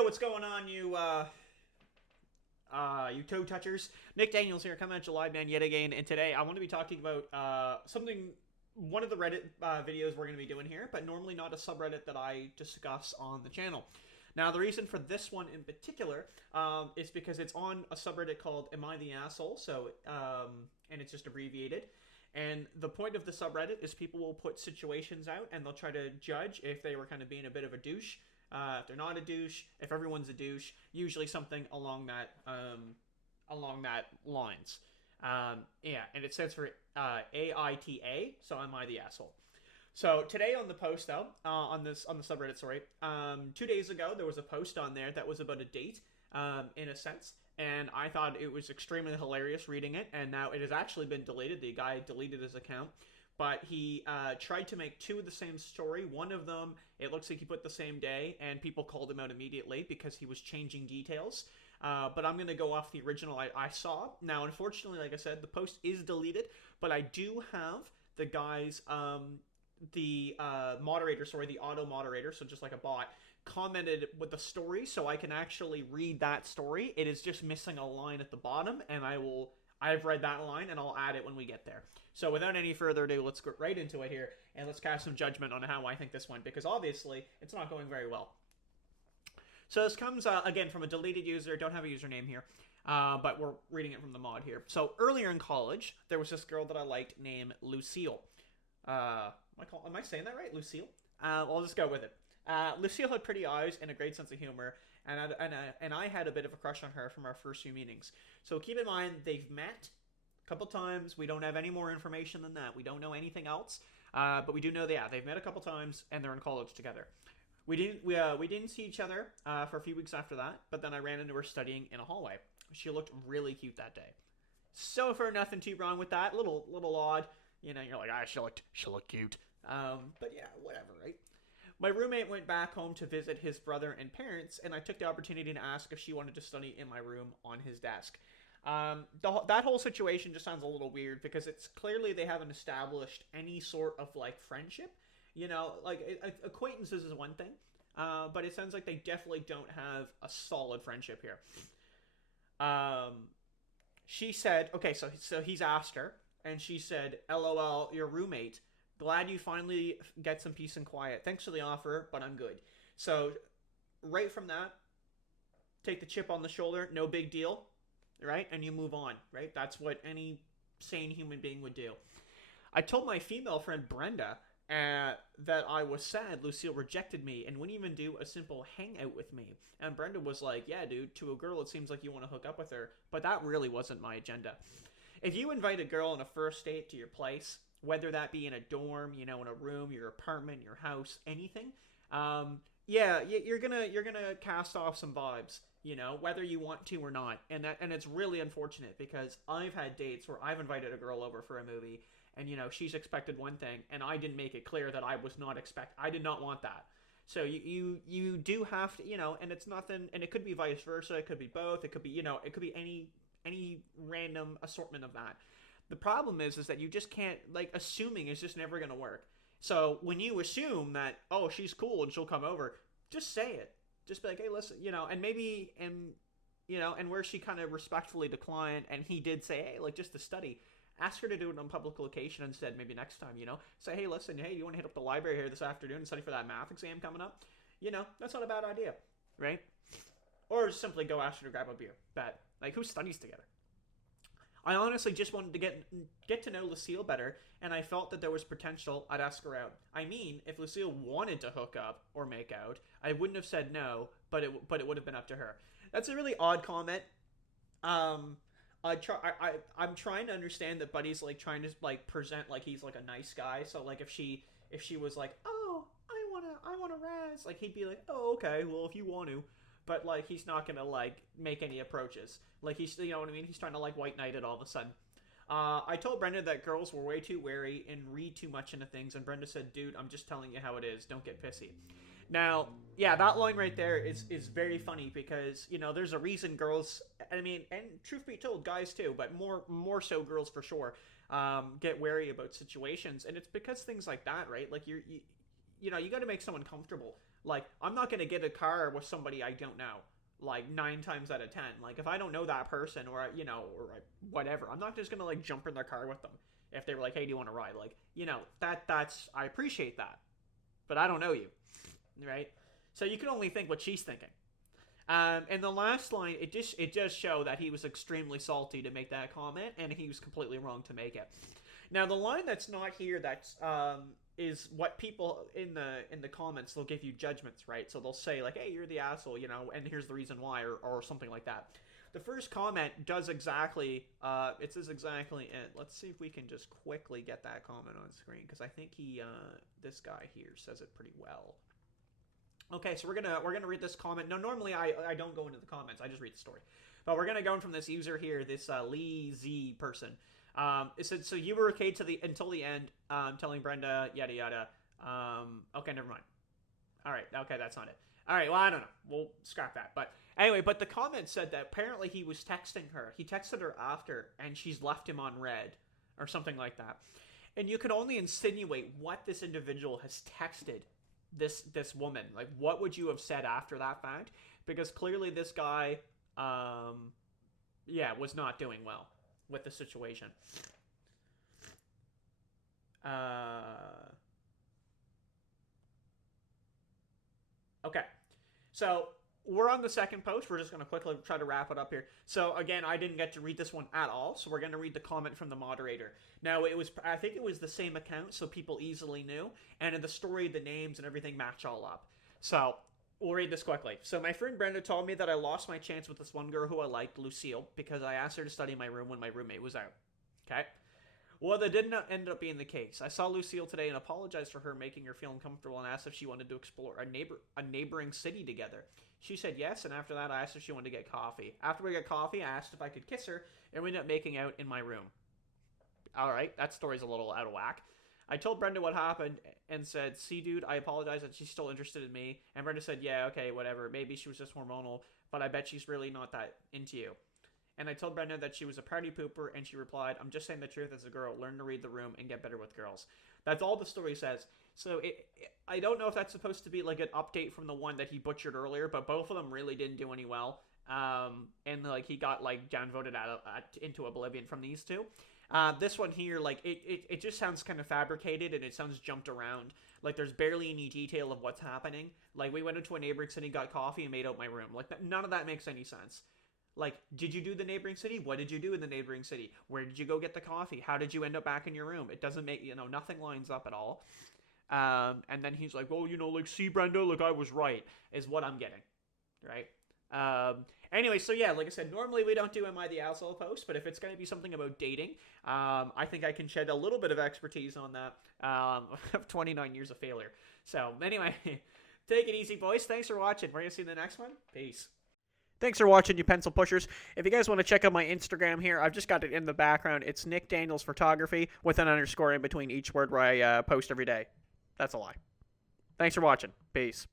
Yo, what's going on, you toe touchers? Nick Daniels here, coming at you live, man, yet again. And today I want to be talking about one of the Reddit videos we're going to be doing here, but normally not a subreddit that I discuss on the channel. Now, the reason for this one in particular is because it's on a subreddit called "Am I the Asshole?" And it's just abbreviated. And the point of the subreddit is people will put situations out and they'll try to judge if they were kind of being a bit of a douche, if they're not a douche, if everyone's a douche, usually something along that lines. Yeah, and it stands for AITA. So am I the asshole? So today on the post though, on the subreddit, sorry, 2 days ago there was a post on there that was about a date, in a sense, and I thought it was extremely hilarious reading it. And now it has actually been deleted. The guy deleted his account, but he tried to make two of the same story. One of them, it looks like he put the same day, and people called him out immediately because he was changing details. But I'm going to go off the original I saw. Now, unfortunately, like I said, the post is deleted, but I do have the guy's, the moderator, sorry, the auto moderator, so just like a bot, commented with the story, so I can actually read that story. It is just missing a line at the bottom, and I've read that line, and I'll add it when we get there. So without any further ado, let's get right into it here, and let's cast some judgment on how I think this went, because obviously, it's not going very well. So this comes, again, from a deleted user. Don't have a username here, but we're reading it from the mod here. So earlier in college, there was this girl that I liked named Lucille. Am I saying that right? Lucille? I'll just go with it. Lucille had pretty eyes and a great sense of humor, and I had a bit of a crush on her from our first few meetings. So keep in mind, they've met a couple times. We don't have any more information than that. We don't know anything else, but we do know that they've met a couple times and they're in college together. We didn't see each other for a few weeks after that, but then I ran into her studying in a hallway. She looked really cute that day. So far, nothing too wrong with that. Little odd. You know, you're like, she looked cute. But yeah, whatever, right? My roommate went back home to visit his brother and parents, and I took the opportunity to ask if she wanted to study in my room on his desk. That whole situation just sounds a little weird because it's clearly they haven't established any sort of like friendship. You know, like acquaintances is one thing, but it sounds like they definitely don't have a solid friendship here. She said, okay, so he's asked her, and she said, "LOL, your roommate. Glad you finally get some peace and quiet. Thanks for the offer, but I'm good." So, right from that, take the chip on the shoulder, no big deal, right? And you move on, right? That's what any sane human being would do. I told my female friend Brenda that I was sad Lucille rejected me and wouldn't even do a simple hangout with me. And Brenda was like, "Yeah, dude, to a girl, it seems like you want to hook up with her, but that really wasn't my agenda. If you invite a girl on a first date to your place, whether that be in a dorm, you know, in a room, your apartment, your house, anything, yeah, you're gonna cast off some vibes, you know, whether you want to or not. And it's really unfortunate because I've had dates where I've invited a girl over for a movie, and you know she's expected one thing, and I didn't make it clear that I did not want that. So you do have to, you know, and it's nothing, and it could be vice versa, it could be both, it could be, you know, it could be any random assortment of that. The problem is that you just can't, like, assuming is just never going to work. So when you assume that, oh, she's cool and she'll come over, just say it. Just be like, hey, listen, you know, and maybe, you know, and where she kind of respectfully declined, and he did say, hey, like, just to study, ask her to do it on public location instead, maybe next time, you know? Say, hey, listen, hey, you want to hit up the library here this afternoon and study for that math exam coming up? You know, that's not a bad idea, right? Or simply go ask her to grab a beer. But, like, who studies together? I honestly just wanted to get to know Lucille better, and I felt that there was potential. I'd ask her out. I mean, if Lucille wanted to hook up or make out, I wouldn't have said no, but it would have been up to her. That's a really odd comment. I'm trying to understand that Buddy's like trying to like present like he's like a nice guy. So like if she was like, oh, I wanna razz, like he'd be like, oh, okay, well if you want to. But like he's not gonna like make any approaches. Like he's, you know what I mean? He's trying to like white knight it all of a sudden. I told Brenda that girls were way too wary and read too much into things, and Brenda said, "Dude, I'm just telling you how it is. Don't get pissy." Now, yeah, that line right there is very funny because you know there's a reason girls. I mean, and truth be told, guys too, but more so girls for sure, get wary about situations, and it's because things like that, right? Like you know, you got to make someone comfortable. Like, I'm not gonna get a car with somebody I don't know. Like 9 times out of 10. Like, if I don't know that person, or whatever, I'm not just gonna like jump in their car with them if they were like, "Hey, do you want to ride?" Like, that's I appreciate that, but I don't know you, right? So you can only think what she's thinking. And the last line, it does show that he was extremely salty to make that comment, and he was completely wrong to make it. Now, the line that's not here that's is what people in the comments, they'll give you judgments, right? So they'll say like, "Hey, you're the asshole," and here's the reason why, or something like that. The first comment does exactly it says exactly it. Let's see if we can just quickly get that comment on screen, because I think this guy here says it pretty well. Okay, so we're gonna read this comment. Now, normally I don't go into the comments. I just read the story. But we're gonna go in from this user here, this Lee Z person. It said, "So you were okay until the end, telling Brenda yada yada." Okay, never mind. All right, okay, that's not it. All right, well, I don't know. We'll scrap that. But anyway, but the comment said that apparently he was texting her. He texted her after, and she's left him on read, or something like that. And you can only insinuate what this individual has texted this woman. Like, what would you have said after that fact? Because clearly this guy was not doing well with the situation. Okay, so we're on the second post. We're just going to quickly try to wrap it up here. So again, I didn't get to read this one at all, so we're going to read the comment from the moderator. Now, I think it was the same account, so people easily knew, and in the story, the names and everything match all up. So we'll read this quickly. "So my friend Brenda told me that I lost my chance with this one girl who I liked, Lucille, because I asked her to study in my room when my roommate was out." Okay? Well, that didn't end up being the case. I saw Lucille today and apologized for her making her feel uncomfortable, and asked if she wanted to explore a neighboring city together. She said yes, and after that I asked if she wanted to get coffee. After we got coffee, I asked if I could kiss her, and we ended up making out in my room. Alright, that story's a little out of whack. I told Brenda what happened and said, "See, dude, I apologize that she's still interested in me." And Brenda said, "Yeah, okay, whatever. Maybe she was just hormonal, but I bet she's really not that into you." And I told Brenda that she was a party pooper, and she replied, "I'm just saying the truth as a girl. Learn to read the room and get better with girls." That's all the story says. So I don't know if that's supposed to be like an update from the one that he butchered earlier, but both of them really didn't do any well. And like he got like downvoted into oblivion from these two. This one here, like it just sounds kind of fabricated, and it sounds jumped around. Like there's barely any detail of what's happening. Like we went into a neighboring city, got coffee, and made out my room. Like none of that makes any sense. Like, did you do the neighboring city? What did you do in the neighboring city? Where did you go get the coffee? How did you end up back in your room? It doesn't make, nothing lines up at all. And then he's like, "Well, like, see, Brenda, like, I was right," is what I'm getting, right? Anyway, so yeah, like I said, normally we don't do Am I the Asshole post, but if it's going to be something about dating, I think I can shed a little bit of expertise on that. I have 29 years of failure. So, anyway, take it easy, boys. Thanks for watching. We're going to see you in the next one. Peace. Thanks for watching, you pencil pushers. If you guys want to check out my Instagram here, I've just got it in the background. It's Nick Daniels Photography with an underscore in between each word where I post every day. That's a lie. Thanks for watching. Peace.